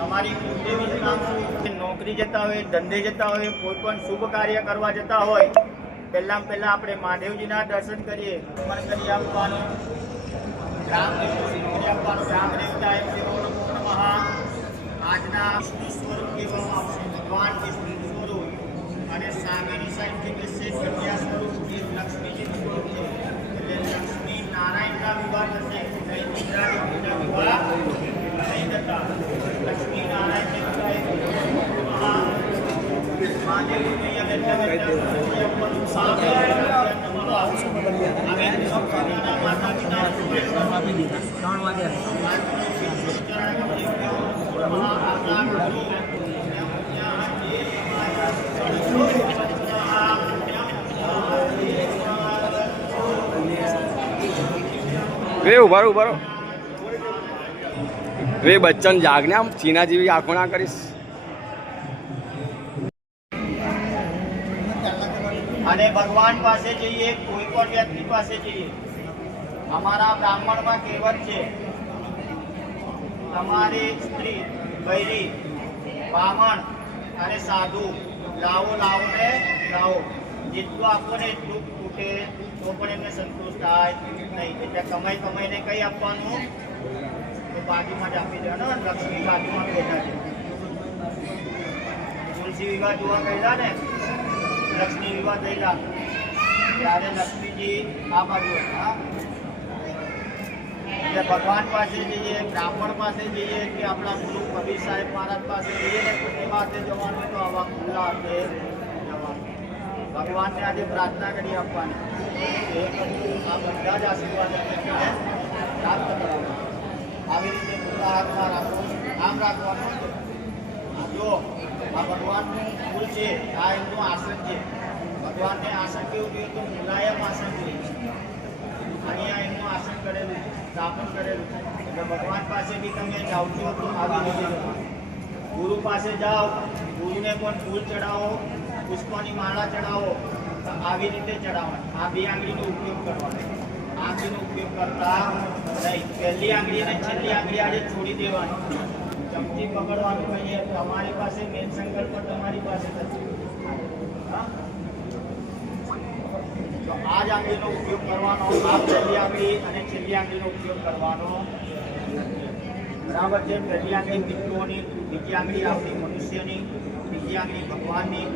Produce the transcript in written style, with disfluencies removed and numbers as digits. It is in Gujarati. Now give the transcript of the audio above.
તમારી કુળદેવીનું નામ શું? નોકરી જતા હોય, ધંધે જતા હોય, કોઈ પણ શુભ કાર્ય કરવા જતા હોય, પહેલા આપણે મહાદેવજીના દર્શન કરીએ, કરી આપવાનું, ગ્રામ દેવતાએ નમો નમઃ. આજના વિષ્ણુ સ્વરૂપ કહેવામાં આવશે, ભગવાન વિષ્ણુ સ્વરૂપ, અને સામેની સાઈડથી બેસે કન્યા સ્વરૂપ, જે લક્ષ્મીજી સ્વરૂપ છે. એટલે લક્ષ્મી નારાયણના વિવાહ થશે, ઇન્દ્રાજી વિવાહ નહીં થતા. લક્ષ્મી નારાયણ રે ઉભારો રે બચ્ચન જાગને, આમ ચીના જેવી આંખો ના કરીશ. અને ભગવાન પાસે જઈએ, કોઈ પણ વ્યક્તિ પાસે જઈએ, અમારા બ્રાહ્મણમાં કહેવત છે, તમારી સ્ત્રી, બૈરી, બ્રાહ્મણ અને સાધુ લાવો ને લાવો, જેટલું આપો ને એટલું તૂટે તો પણ એમને સંતોષ થાય નહીં. એટલે કમાઈને કઈ આપવાનું તો બાજુમાં જ આપી દેવાનું. લક્ષ્મી બાજુમાં બેઠા છે. તુલસી વિવાહ જોવા ગયેલા ને, લક્ષ્મી વિવાહ થયેલા ત્યારે લક્ષ્મીજી આ બાજુ હતા. એટલે ભગવાન પાસે જઈએ, બ્રાહ્મણ પાસે જઈએ, કે આપણા ગુરુ કબીર સાહેબ મહારાજ પાસે જઈએ ને, એ પાસે જવાનું તો આવા ખુલ્લા હાથે જવાનું. ભગવાનને આજે પ્રાર્થના કરી આપવાની, આ બધા જ આશીર્વાદ પ્રાપ્ત કરવાના. આવી રીતે ખુલ્લા હાથમાં રાખવું, આમ રાખવાનું. જો આ ભગવાનનું ફૂલ છે, આ એમનું આસન છે. ભગવાનને આસન કેવું જોઈએ તો મુલાયમ આસન જોઈએ. અહીંયા એમનું આસન કરેલું છે, સ્થાપન કરેલું છે. એટલે ભગવાન પાસે બી તમે જાઓ છો તો આવી રીતે જવાનું. ગુરુ પાસે જાઓ, ગુરુને પણ ફૂલ ચડાવો, પુષ્પની માળા ચડાવો, તો આવી રીતે ચડાવવાનું. આ બે આંગળીનો ઉપયોગ કરવાનો, આંગળીનો ઉપયોગ કરતા નહીં. પહેલી આંગળી અને છેલ્લી આંગળી આજે છોડી દેવાની. ચમચી પકડવાનું કહીએ, તમારી પાસે મેન સંકલ્પ તમારી પાસે થશે. તો આ જ આંગળીનો ઉપયોગ કરવાનો, આ પહેલી આંગળી અને છેલ્લી આંગળીનો ઉપયોગ કરવાનો. બરાબર છે. પહેલી આંગળી પિતૃઓની, બીજી આંગળી આપણી મનુષ્યની, બીજી આંગળી ભગવાનની.